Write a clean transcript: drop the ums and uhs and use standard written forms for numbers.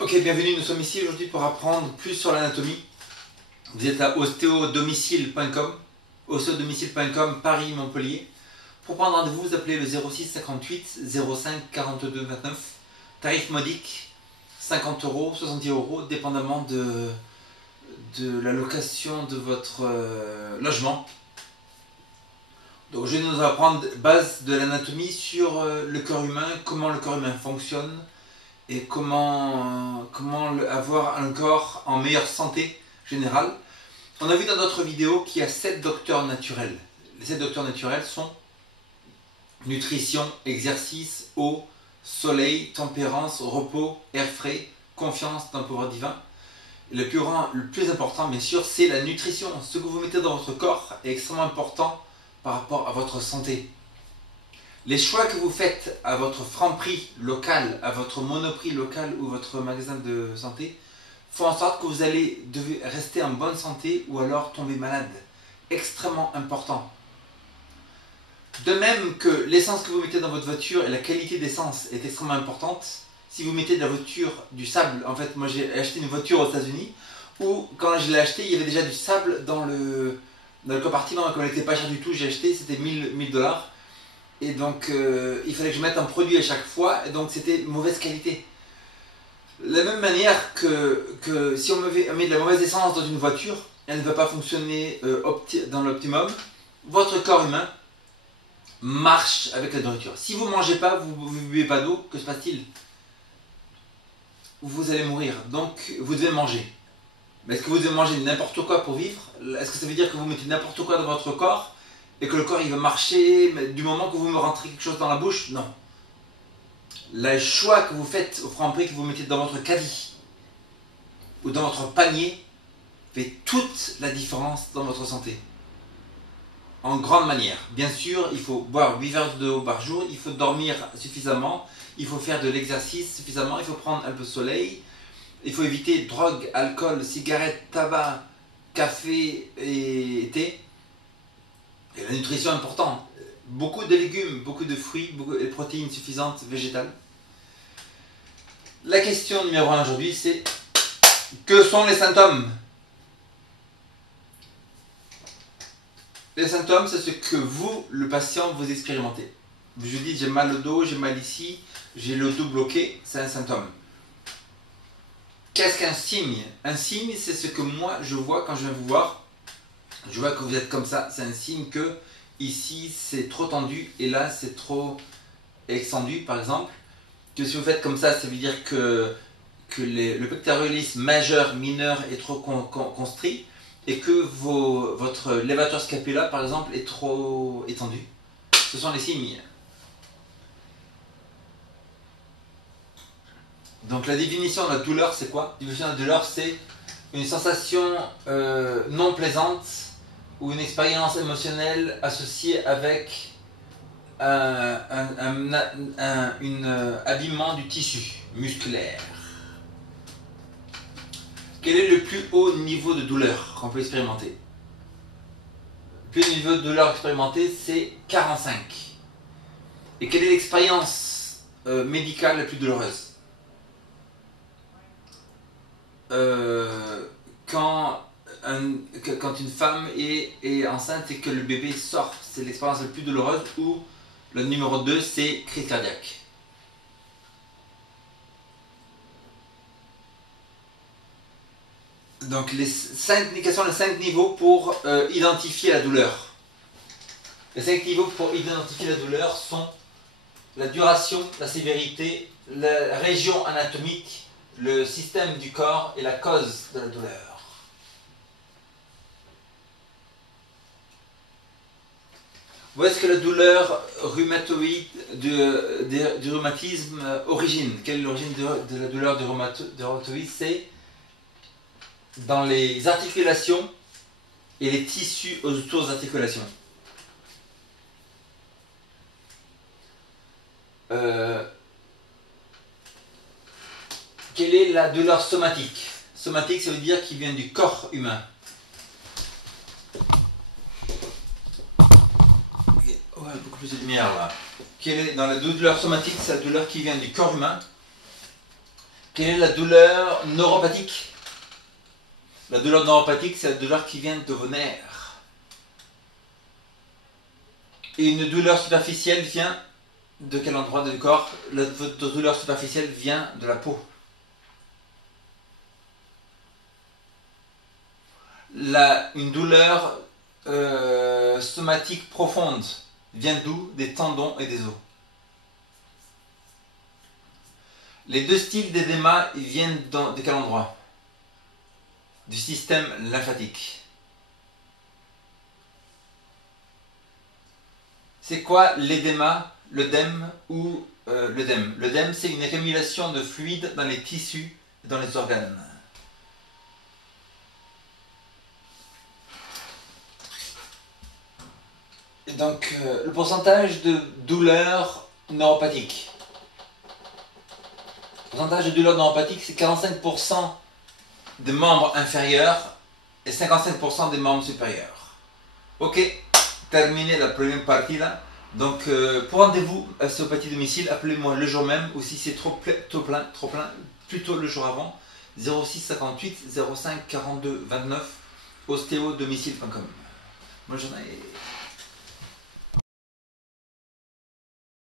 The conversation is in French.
Ok, bienvenue, nous sommes ici aujourd'hui pour apprendre plus sur l'anatomie. Vous êtes à ostéodomicile.com, ostéodomicile.com Paris-Montpellier. Pour prendre rendez-vous, vous appelez le 06 58 05 42 29. Tarif modique, 50 €, 70 €, dépendamment de la location de votre logement. Donc je vais nous apprendre base de l'anatomie sur le corps humain, comment le corps humain fonctionne et comment avoir un corps en meilleure santé générale. On a vu dans d'autres vidéos qu'il y a 7 docteurs naturels. Les 7 docteurs naturels sont nutrition, exercice, eau, soleil, tempérance, repos, air frais, confiance dans le pouvoir divin. Le plus important, bien sûr, c'est la nutrition. Ce que vous mettez dans votre corps est extrêmement important par rapport à votre santé. Les choix que vous faites à votre franc-prix local, à votre monoprix local ou votre magasin de santé font en sorte que vous devez rester en bonne santé ou alors tomber malade. Extrêmement important. De même que l'essence que vous mettez dans votre voiture et la qualité d'essence est extrêmement importante. Si vous mettez de la voiture du sable, en fait moi j'ai acheté une voiture aux États-Unis où quand je l'ai acheté il y avait déjà du sable dans le compartiment, comme elle n'était pas chère du tout, j'ai acheté, c'était 1000 $. Et donc il fallait que je mette un produit à chaque fois, et donc c'était mauvaise qualité. De la même manière que si on met de la mauvaise essence dans une voiture, elle ne va pas fonctionner dans l'optimum. Votre corps humain marche avec la nourriture. Si vous ne mangez pas, vous ne buvez pas d'eau, que se passe-t-il? Vous allez mourir, donc vous devez manger. Mais est-ce que vous devez manger n'importe quoi pour vivre? Est-ce que ça veut dire que vous mettez n'importe quoi dans votre corps et que le corps il va marcher du moment que vous me rentrez quelque chose dans la bouche? Non. Le choix que vous faites au franc prix, que vous mettez dans votre caddie ou dans votre panier fait toute la différence dans votre santé. En grande manière. Bien sûr, il faut boire 8 verres d'eau par jour, il faut dormir suffisamment, il faut faire de l'exercice suffisamment, il faut prendre un peu de soleil, il faut éviter drogue, alcool, cigarettes, tabac, café et thé. Et la nutrition est importante. Beaucoup de légumes, beaucoup de fruits, beaucoup de protéines suffisantes végétales. La question numéro 1 aujourd'hui, c'est que sont les symptômes? Les symptômes, c'est ce que vous, le patient, vous expérimentez. Je dis j'ai mal au dos, j'ai mal ici, j'ai le dos bloqué, c'est un symptôme. Qu'est-ce qu'un signe? Un signe, c'est ce que moi je vois quand je viens vous voir. Je vois que vous êtes comme ça, c'est un signe que ici c'est trop tendu et là c'est trop extendu, par exemple. Que si vous faites comme ça veut dire que le pectoralis majeur, mineur est trop constrict et que votre levator scapula, par exemple, est trop étendu. Ce sont les signes. Donc la définition de la douleur, c'est quoi? La définition de la douleur, c'est une sensation non plaisante ou une expérience émotionnelle associée avec un abîmement du tissu musculaire. Quel est le plus haut niveau de douleur qu'on peut expérimenter? Le plus haut niveau de douleur expérimenté, c'est 45. Et quelle est l'expérience médicale la plus douloureuse? Quand une femme est enceinte et que le bébé sort, c'est l'expérience la plus douloureuse, ou le numéro 2, c'est crise cardiaque. Donc les 5 niveaux pour identifier la douleur. Les 5 niveaux pour identifier la douleur sont la duration, la sévérité, la région anatomique, le système du corps et la cause de la douleur. Où est-ce que la douleur rhumatoïde du rhumatisme origine? Quelle est l'origine de la douleur du rhumatoïde? C'est dans les articulations et les tissus autour des articulations. Quelle est la douleur somatique? Somatique, ça veut dire qu'il vient du corps humain. Ouais, beaucoup plus de lumière là. Dans la douleur somatique, c'est la douleur qui vient du corps humain. Quelle est la douleur neuropathique? La douleur neuropathique, c'est la douleur qui vient de vos nerfs. Et une douleur superficielle vient de quel endroit du corps? Votre douleur superficielle vient de la peau. Une douleur stomatique profonde vient d'où? Des tendons et des os. Les deux styles d'édéma viennent de quel endroit? Du système lymphatique. C'est quoi l'édéma, l'œdème ou l'œdème? L'œdème, c'est une accumulation de fluide dans les tissus et dans les organes. Et donc, le pourcentage de douleur neuropathique. Le pourcentage de douleur neuropathique, c'est 45% des membres inférieurs et 55% des membres supérieurs. Ok, terminé la première partie là. Donc, pour rendez-vous à ostéopathie domicile, appelez-moi le jour même, ou si c'est trop plein, plutôt le jour avant, 06 58 05 42 29, ostéodomicile.com. Bonne journée.